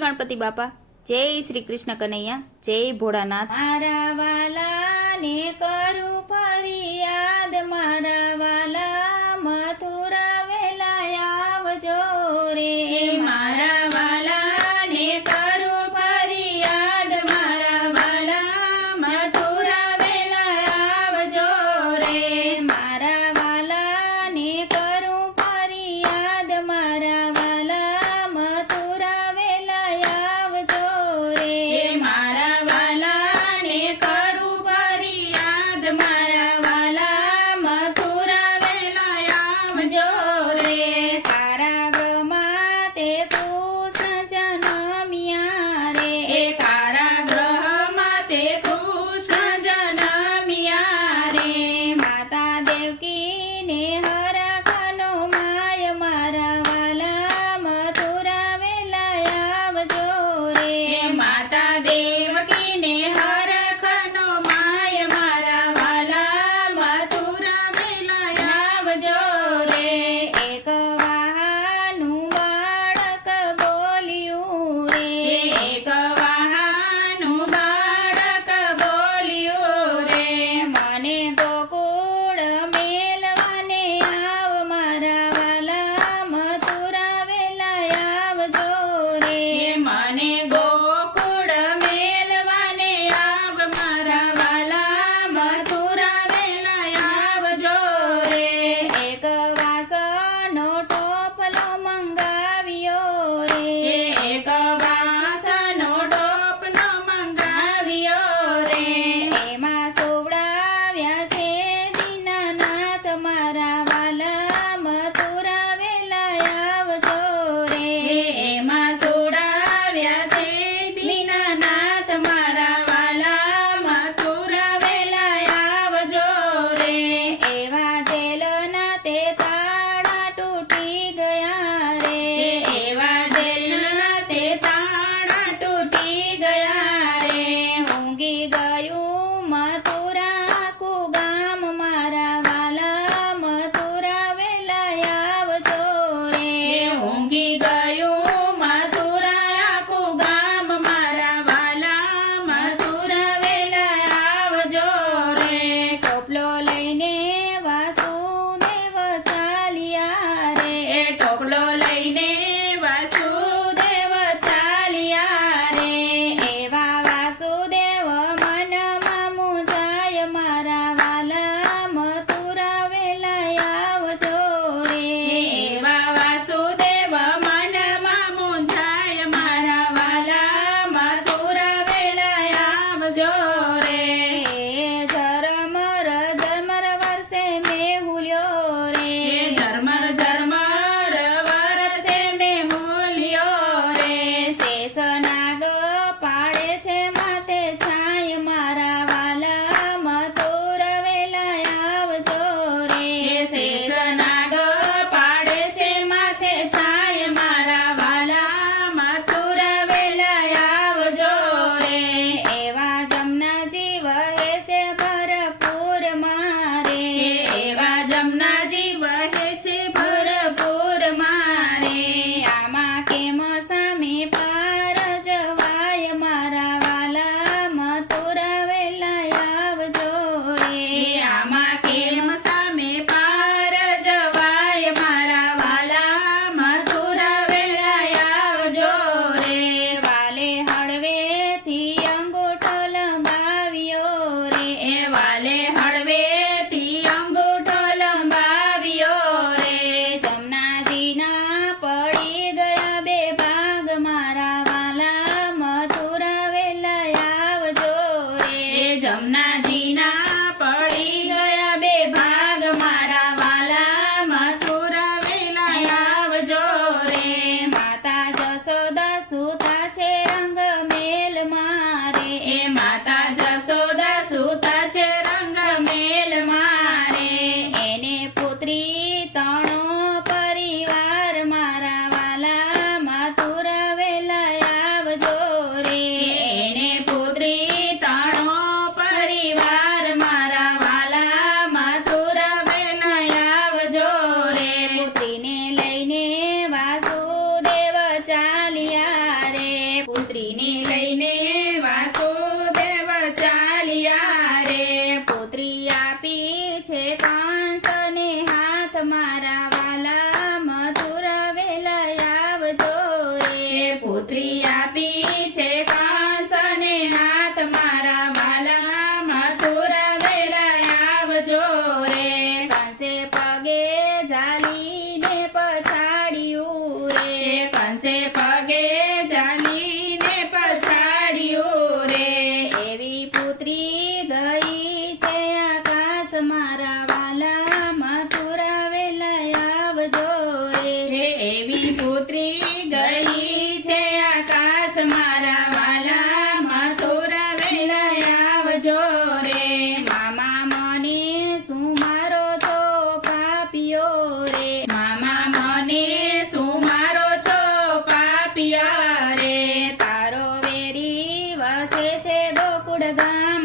ગણપતિ બાપા, જય શ્રી કૃષ્ણ કનૈયા, જય ભોળાનાથ। મારા વાલાને કરું ફરિયાદ, મારા વાલા મથુરા વેલા આવજો રે। મારા વાલાને કરું ફરિયાદ, મારા વાલા મથુરા વેલા આવજો રે। મારા વાલાને કરું ફરિયાદ, મારા વાલા મથુરા વેલા આવજો રે। મારા વાલાને કરું ફરિયાદ, મારા વાલા મથુરા વેલા આવજો રે। કારાગૃહમાં તે કૃષ્ણ જન્મ્યા રે, કારાગૃહમાં તે કૃષ્ણ જન્મ્યા રે। માતા દેવકીને હરખનો માય, મારા વાલા મથુરા વેલા આવજો રે। માતા દેવકીને હરખનો માય, મારા વાલા મથુરા વેલા આવજો રે। એક વાહનું બાળક બોલ્યું રે, એક વાહનું બાળક બોલ્યું રે। મને ગોકુળ મેલવાને આવ, મારા વાલા મથુરા વેલા આવજો રે। મને ગોકુળ મેલવાને આવ, મારા વાલા મથુરા વેલા આવજો રે। એક વાસણનો ટોપલો મંગાવ્યો રે, એક વાસણનો ટોપલો મંગાવ્યો રે। એમાં સોવડાવ્યા છે દીનાનાથ, મારા વાલા મથુરા વેલા આવજો રે। એમાં સોવડાવ્યા છે દીનાનાથ, મારા વાલા મથુરા વેલા આવજો રે। એવા જેલના તે તાળા તૂટી ગયા રે, એવા જેલના તે તાળા તૂટી ગયા રે। ઊંઘી ગયું મથુરા આખું ગામ, મારા વાલા મથુરા વેલા આવજો રે। ઊંઘી ગયું મથુરા આખું ગામ, મારા વાલા મથુરા વેલા આવજો રે। ટોપલો લઈને વાસુદેવ ચાલ્યા રે, ટોપલો લઈને વાસુદેવ ચાલ્યા રે। એવા વાસુદેવ મનમાં મૂંઝાય, મારા વાલા મથુરા વેલા આવજો રે। એવા વાસુદેવ મનમાં મૂંઝાય, મારા વાલા મથુરા વેલા આવજો રે। ઝરમર ઝરમર વર્ષે મેહુલ્યો રે, ઝરમર ઝરમર વર્ષે મેહુલ્યો રે। શેષનાગ પાડે છે માથે છાય, મારા વાલા મથુરા વેલા આવજો રે। શેષનાગ પાડે છે માથે છાય, મારા વાલા મથુરા વેલા આવજો રે। એવા જમનાજી વહે છે ભરપૂર મારે, એવા જમનાજી વહે છે ભરપૂર મારે। આમાં કેમ સામે પાર જવાય, મારા વાલા મથુરા વેલા આવજો રે। આમાં કેમ સામે પાર જવાય, મારા વાલા મથુરા વેલા આવજો રે। વાલે હળવેથી અંગૂઠો લંબાવ્યો રે, વાલે હળવેથી અંગૂઠો લંબાવ્યો રે। જમનાજીના પડી ગયા બે ભાગ, મારા વાલા મથુરા વેલા આવજો રે। જમનાજીના પડી ગયા બે ભાગ, મારા વાલા મથુરા વેલા આવજો રે। માતા જશોદા સૂતા છે રંગ મેલ મારે, એ માતા જશોદા સૂતા છે રંગ મેલ મારે। એને પુત્રી તણો પરિવાર, મારા વાલા મથુરા વેલા આવજો રે। એને પુત્રી તણો પરિવાર, મારા વાલા મથુરા વેલા આવજો રે। પુત્રીને લઈને વાસુદેવ ચાલ્યા રે, ગુણગાન